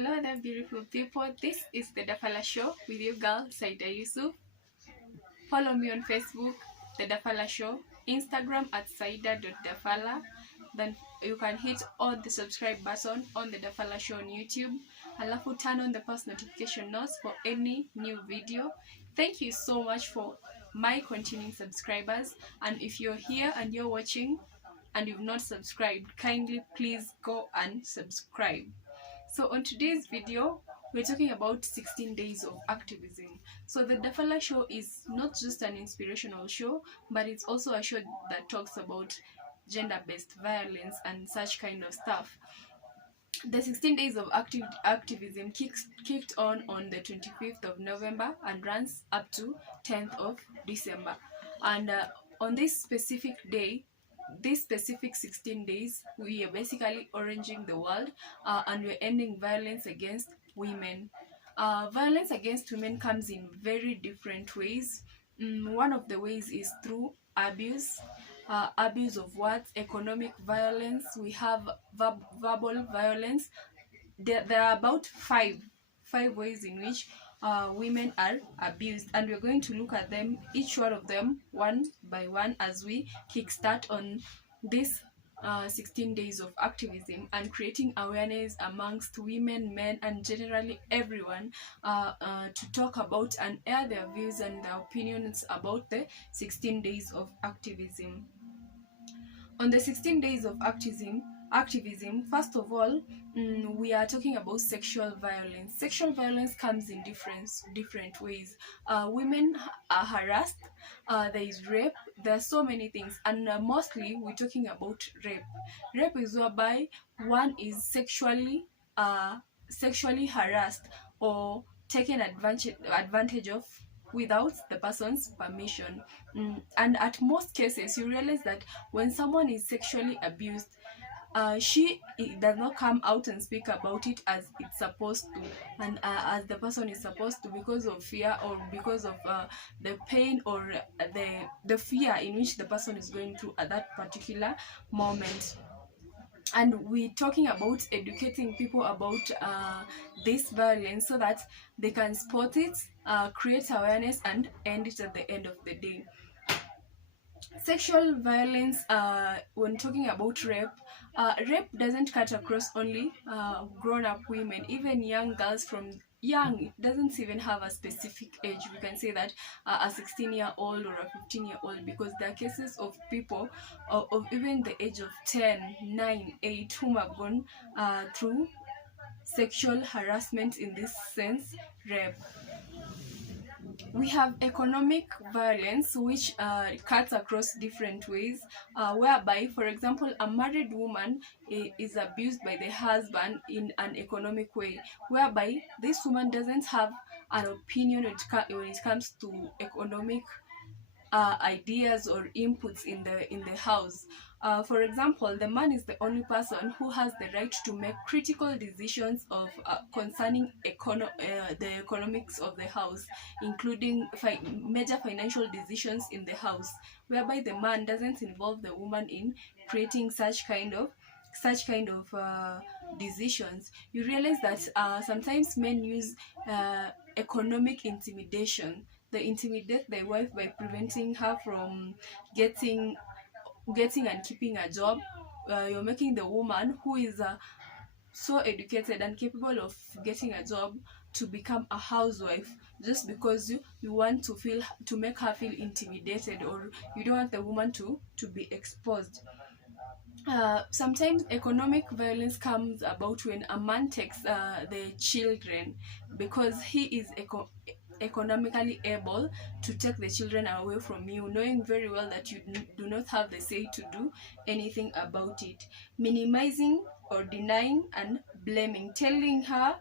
Hello there, beautiful people. This is the Dafala Show with your girl, Saida Yusuf. Follow me on Facebook, The Dafala Show, Instagram at saida.dafala. Then you can hit on the subscribe button on the Dafala Show on YouTube. Alafu turn on the post notification notes for any new video. Thank you so much for my continuing subscribers. And if you're here and you're watching and you've not subscribed, kindly please go and subscribe. So on today's video, we're talking about 16 days of activism. So the Dafala Show is not just an inspirational show, but it's also a show that talks about gender-based violence and such kind of stuff. The 16 days of activism kicked on the 25th of November and runs up to 10th of December. And on this specific day, this specific 16 days, we are basically oranging the world and we're ending violence against women. Violence against women comes in very different ways. One of the ways is through abuse. Abuse of words, economic violence, we have verbal violence. There are about five ways in which women are abused, and we're going to look at them, each one of them, one by one, as we kickstart on this 16 days of activism and creating awareness amongst women, men, and generally everyone to talk about and air their views and their opinions about the 16 days of activism. On the 16 days of activism, first of all, we are talking about sexual violence. Sexual violence comes in different ways. Women are harassed, there is rape, there are so many things, and mostly we're talking about rape. Rape is whereby one is sexually harassed or taken advantage of without the person's permission. And at most cases, you realize that when someone is sexually abused, she does not come out and speak about it as it's supposed to, and as the person is supposed to, because of fear or because of the pain or the fear in which the person is going through at that particular moment. And we're talking about educating people about this violence so that they can spot it, create awareness, and end it at the end of the day. Sexual violence, when talking about rape, rape doesn't cut across only grown-up women. Even young girls from young, it doesn't even have a specific age. We can say that a 16-year-old or a 15-year-old, because there are cases of people of even the age of 10, 9, 8 whom have gone through sexual harassment, in this sense, rape. We have economic violence, which cuts across different ways, whereby, for example, a married woman is abused by the husband in an economic way, whereby this woman doesn't have an opinion when it comes to economic ideas or inputs in the house. For example, the man is the only person who has the right to make critical decisions of concerning the economics of the house, including major financial decisions in the house, whereby the man doesn't involve the woman in creating such kind of decisions. You realize that sometimes men use economic intimidation. They intimidate their wife by preventing her from getting and keeping a job. You're making the woman who is so educated and capable of getting a job to become a housewife, just because you want to make her feel intimidated, or you don't want the woman to be exposed. Sometimes economic violence comes about when a man takes the children because he is economically able to take the children away from you, knowing very well that you do not have the say to do anything about it. Minimizing or denying and blaming, telling her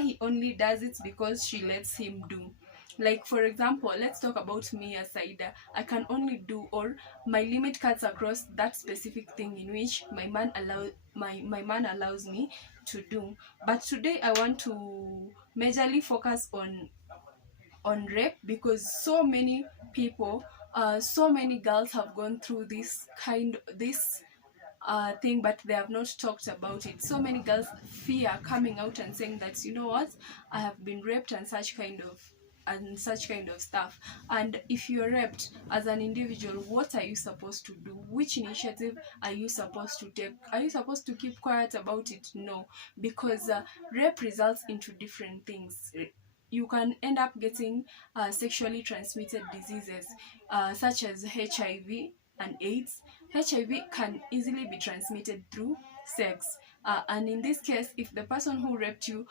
he only does it because she lets him do. Like, for example, let's talk about me as Saida. I can only do, or my limit cuts across that specific thing in which my man allows me to do. But today I want to majorly focus on rape, because so many people, so many girls have gone through this thing, but they have not talked about it. So many girls fear coming out and saying that, you know what, I have been raped and such kind of stuff. And if you're raped as an individual, what are you supposed to do? Which initiative are you supposed to take? Are you supposed to keep quiet about it? No, because rape results into different things. You can end up getting sexually transmitted diseases such as HIV and AIDS. HIV can easily be transmitted through sex, and in this case, if the person who raped you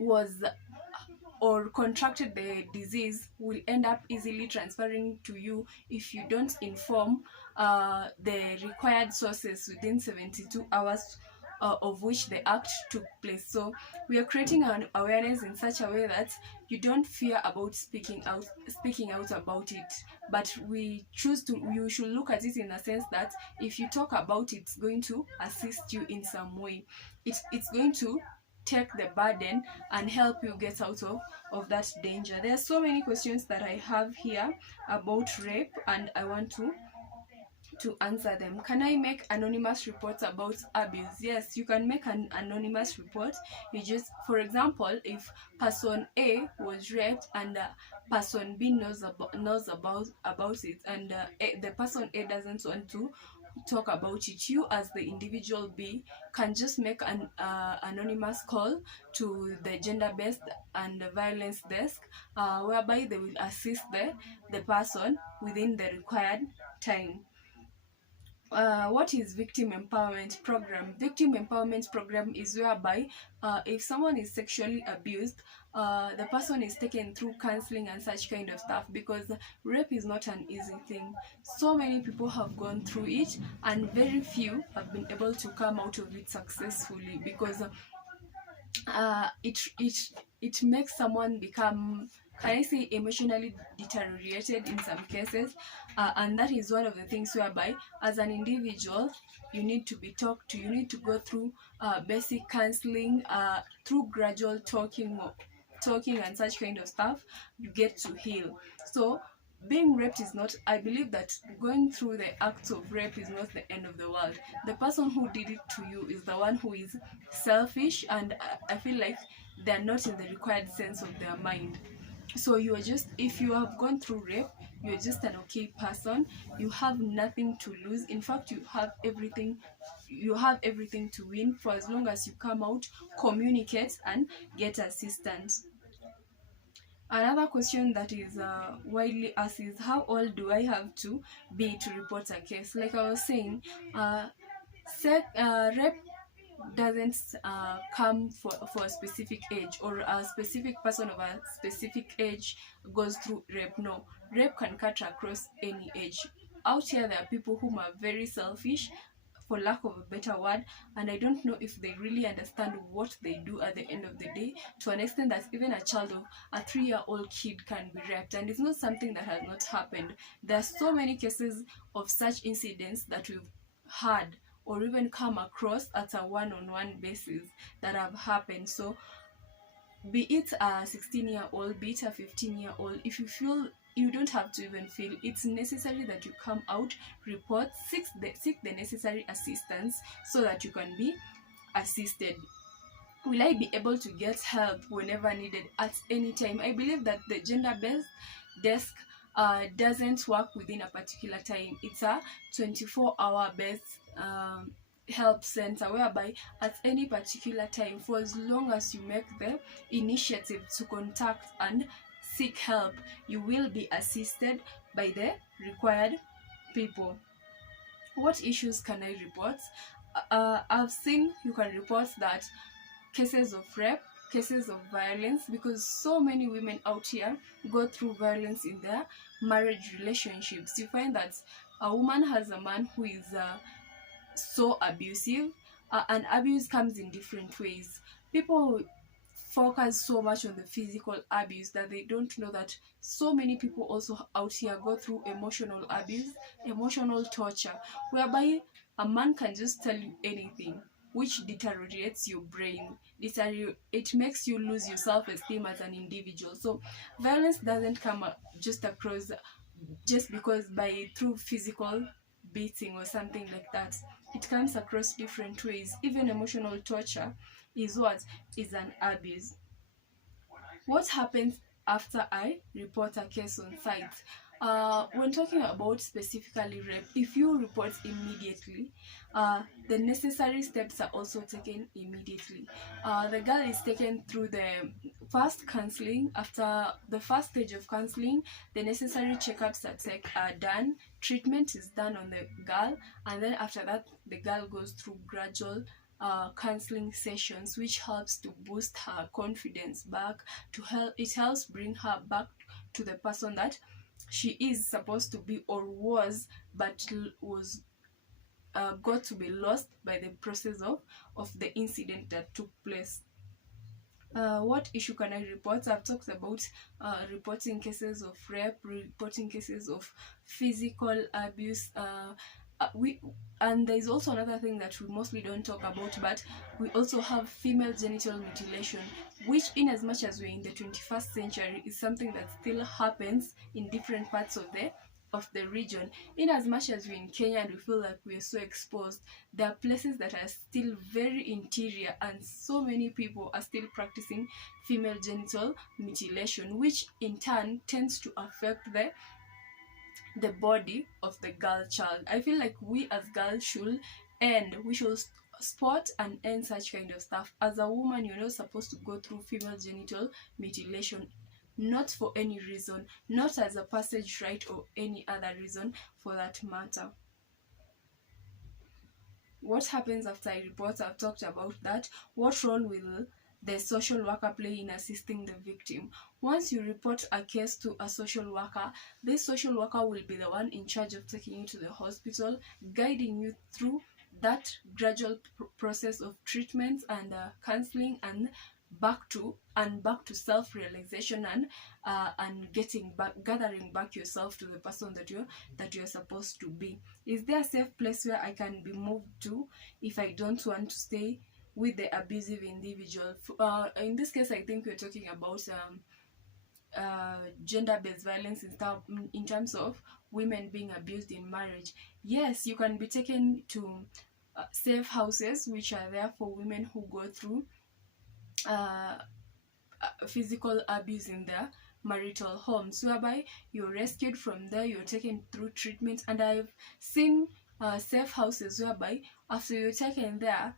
was or contracted the disease, will end up easily transferring to you if you don't inform the required sources within 72 hours of which the act took place. So we are creating an awareness in such a way that you don't fear about speaking out about it, but we choose to, you should look at it in a sense that if you talk about it, it's going to assist you in some way. It's going to take the burden and help you get out of that danger. There are so many questions that I have here about rape, and I want to answer them. Can I make anonymous reports about abuse? Yes, you can make an anonymous report. You just, for example, if person A was raped and person B knows about it, and the person A doesn't want to talk about it, you as the individual B can just make an anonymous call to the gender-based and violence desk, whereby they will assist the person within the required time. What is victim empowerment program? Victim empowerment program is whereby if someone is sexually abused, the person is taken through counseling and such kind of stuff, because rape is not an easy thing. So many people have gone through it and very few have been able to come out of it successfully, because it makes someone become, can I say, emotionally deteriorated in some cases, and that is one of the things whereby as an individual you need to be talked to, you need to go through basic counseling, through gradual talking and such kind of stuff, you get to heal. So being raped is not, I believe that going through the acts of rape is not the end of the world. The person who did it to you is the one who is selfish, and I feel like they're not in the required sense of their mind. So you are just, if you have gone through rape, you're just an okay person. You have nothing to lose. In fact, you have everything to win, for as long as you come out, communicate, and get assistance. Another question that is widely asked is, how old do I have to be to report a case? Like I was saying, rape doesn't come for a specific age, or a specific person of a specific age goes through rape. No, rape can cut across any age. Out here there are people who are very selfish, for lack of a better word, and I don't know if they really understand what they do at the end of the day, to an extent that even a child of a 3-year-old kid can be raped, and it's not something that has not happened. There are so many cases of such incidents that we've had or even come across at a one-on-one basis that have happened. So be it a 16-year-old, be it a 15-year-old, if you feel, you don't have to even feel, it's necessary that you come out, report, seek the necessary assistance so that you can be assisted. Will I be able to get help whenever needed, at any time? I believe that the gender-based desk doesn't work within a particular time. It's a 24-hour based help center, whereby at any particular time, for as long as you make the initiative to contact and seek help, you will be assisted by the required people. What issues can I report? I've seen you can report that cases of rape, cases of violence, because so many women out here go through violence in their marriage relationships. You find that a woman has a man who is so abusive, and abuse comes in different ways. People focus so much on the physical abuse that they don't know that so many people also out here go through emotional abuse, emotional torture, whereby a man can just tell you anything, which deteriorates your brain. It makes you lose your self-esteem as an individual. So violence doesn't come just across just because through physical beating or something like that. It comes across different ways. Even emotional torture is an abuse. What happens after I report a case on site? When talking about specifically rape, if you report immediately, the necessary steps are also taken immediately. The girl is taken through the first counseling. After the first stage of counseling, the necessary checkups are done. Treatment is done on the girl, and then after that, the girl goes through gradual counseling sessions, which helps to boost her confidence back. It helps bring her back to the person that she is supposed to be or was, but was got to be lost by the process of the incident that took place. What issue can I report? I've talked about reporting cases of rape, reporting cases of physical abuse. And there's also another thing that we mostly don't talk about, but we also have female genital mutilation, which, in as much as we're in the 21st century, is something that still happens in different parts of the region. In as much as we're in Kenya and we feel like we're so exposed, there are places that are still very interior, and so many people are still practicing female genital mutilation, which in turn tends to affect the body of the girl child. I feel like we as girls should spot and end such kind of stuff. As a woman, you're not supposed to go through female genital mutilation, not for any reason, not as a passage right or any other reason for that matter. What happens after I report? I've talked about that. What role will the social worker play in assisting the victim? Once you report a case to a social worker, this social worker will be the one in charge of taking you to the hospital, guiding you through that gradual process of treatment and counseling, and back to self-realization and gathering back yourself to the person that you're supposed to be. Is there a safe place where I can be moved to if I don't want to stay with the abusive individual? In this case, I think we're talking about gender-based violence in terms of women being abused in marriage. Yes, you can be taken to safe houses, which are there for women who go through physical abuse in their marital homes, whereby you're rescued from there, you're taken through treatment. And I've seen safe houses whereby after you're taken there,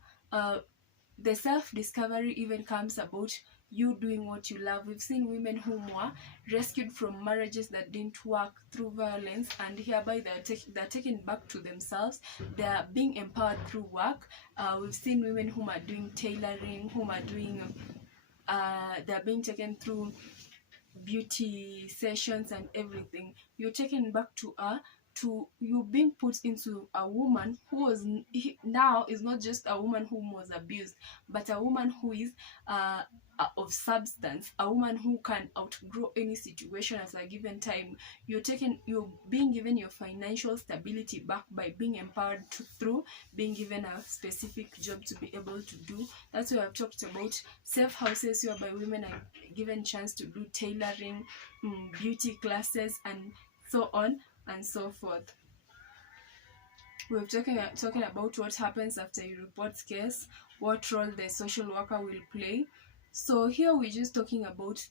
the self-discovery even comes about you doing what you love. We've seen women who were rescued from marriages that didn't work through violence, and hereby they're taken back to themselves. They're being empowered through work. We've seen women whom are doing tailoring, whom are doing they're being taken through beauty sessions and everything. You're taken back to you being put into a woman who now is not just a woman who was abused, but a woman who is of substance, a woman who can outgrow any situation at a given time. You're being given your financial stability back by being empowered through being given a specific job to be able to do. That's why I've talked about safe houses whereby women are given chance to do tailoring, beauty classes, and so on and so forth. We're talking about what happens after you report case, what role the social worker will play. So here we're just talking about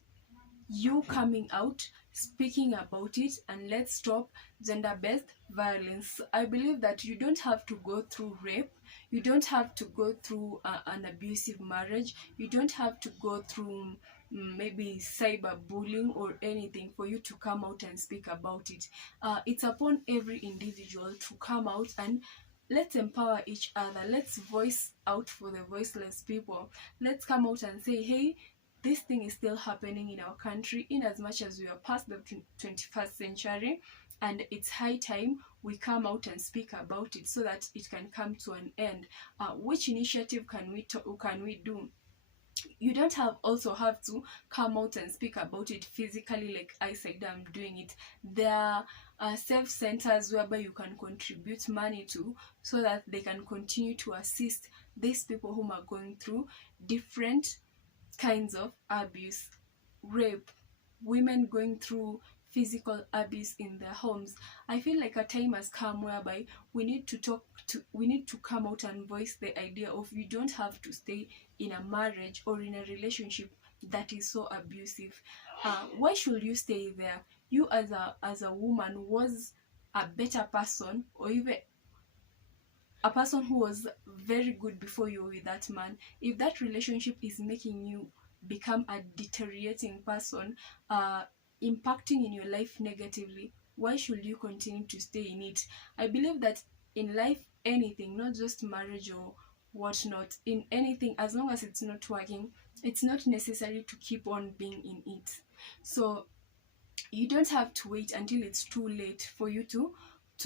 you coming out, speaking about it, and let's stop gender-based violence. I believe that you don't have to go through rape, you don't have to go through an abusive marriage, you don't have to go through maybe cyberbullying or anything for you to come out and speak about it. It's upon every individual to come out, and let's empower each other. Let's voice out for the voiceless people. Let's come out and say, hey, this thing is still happening in our country, in as much as we are past the 21st century, and it's high time we come out and speak about it so that it can come to an end. Which initiative can we do? You don't also have to come out and speak about it physically like I said I'm doing it. There are safe centers whereby you can contribute money to, so that they can continue to assist these people who are going through different kinds of abuse, rape, women going through physical abuse in their homes. I feel like a time has come whereby we need to come out and voice the idea of you don't have to stay in a marriage or in a relationship that is so abusive. Why should you stay there? You as a woman was a better person, or even a person who was very good before you were with that man. If that relationship is making you become a deteriorating person, impacting in your life negatively, why should you continue to stay in it? I believe that in life, anything, not just marriage or whatnot, in anything, as long as it's not working, it's not necessary to keep on being in it. So you don't have to wait until it's too late for you to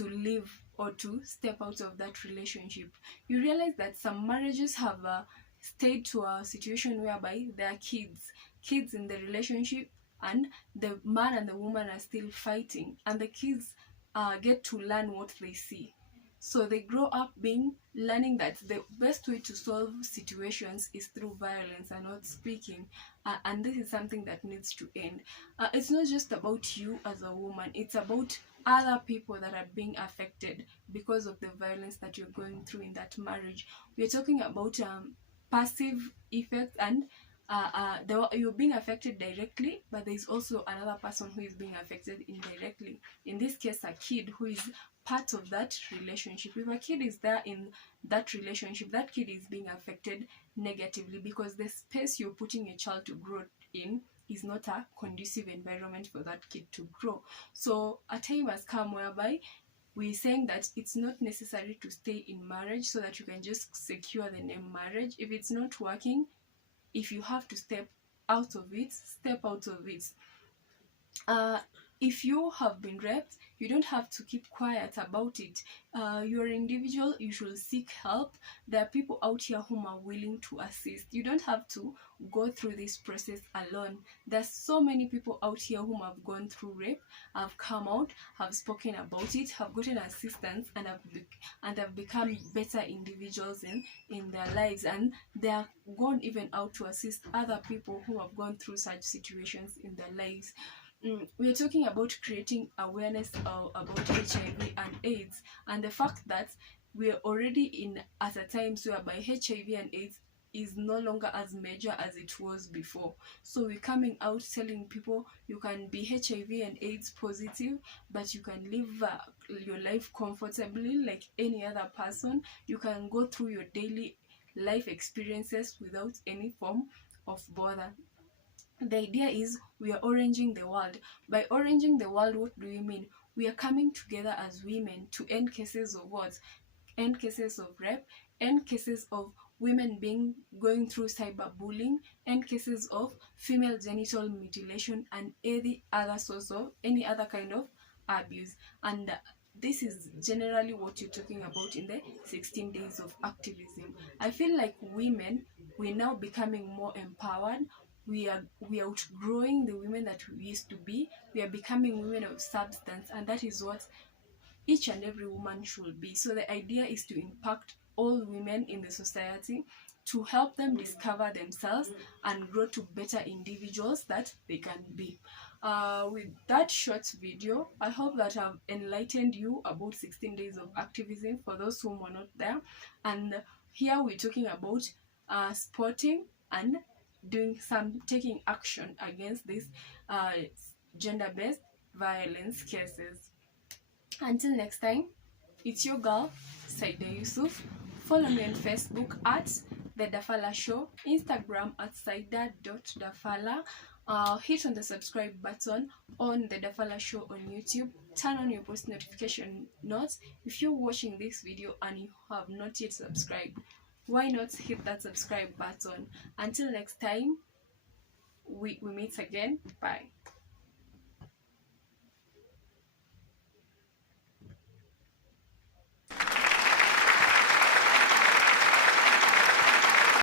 leave or to step out of that relationship. You realize that some marriages have stayed to a situation whereby there are kids in the relationship, and the man and the woman are still fighting, and the kids get to learn what they see. So they grow up learning that the best way to solve situations is through violence and not speaking. And this is something that needs to end. It's not just about you as a woman, it's about other people that are being affected because of the violence that you're going through in that marriage. We're talking about passive effects, and you're being affected directly, but there's also another person who is being affected indirectly. In this case, a kid who is part of that relationship. If a kid is there in that relationship, that kid is being affected negatively because the space you're putting a child to grow in is not a conducive environment for that kid to grow. So a time has come whereby we're saying that it's not necessary to stay in marriage so that you can just secure the name marriage. If it's not working, if you have to step out of it, step out of it. If you have been raped, you don't have to keep quiet about it. You're an individual, you should seek help. There are people out here whom are willing to assist. You don't have to go through this process alone. There's so many people out here whom have gone through rape, have come out, have spoken about it, have gotten assistance, and have become better individuals in their lives, and they are gone even out to assist other people who have gone through such situations in their lives. We're talking about creating awareness about HIV and AIDS, and the fact that we're already at a time whereby HIV and AIDS is no longer as major as it was before. So we're coming out telling people you can be HIV and AIDS positive, but you can live your life comfortably like any other person. You can go through your daily life experiences without any form of bother. The idea is we are oranging the world. By oranging the world, what do we mean? We are coming together as women to end cases of what? End cases of rape, end cases of women going through cyberbullying, end cases of female genital mutilation, and any other kind of abuse. And this is generally what you're talking about in the 16 days of activism. I feel like women, we're now becoming more empowered. We are outgrowing the women that we used to be. We are becoming women of substance, and that is what each and every woman should be. So the idea is to impact all women in the society, to help them discover themselves and grow to better individuals that they can be. With that short video, I hope that I've enlightened you about 16 days of activism for those who were not there. And here we're talking about supporting and taking action against these gender-based violence cases. Until next time, it's your girl, Saida Yusuf. Follow me on Facebook at The Dafala Show, Instagram at saida.dafala. Hit on the subscribe button on The Dafala Show on YouTube. Turn on your post notification notes. If you're watching this video and you have not yet subscribed, why not hit that subscribe button? Until next time, we meet again. Bye.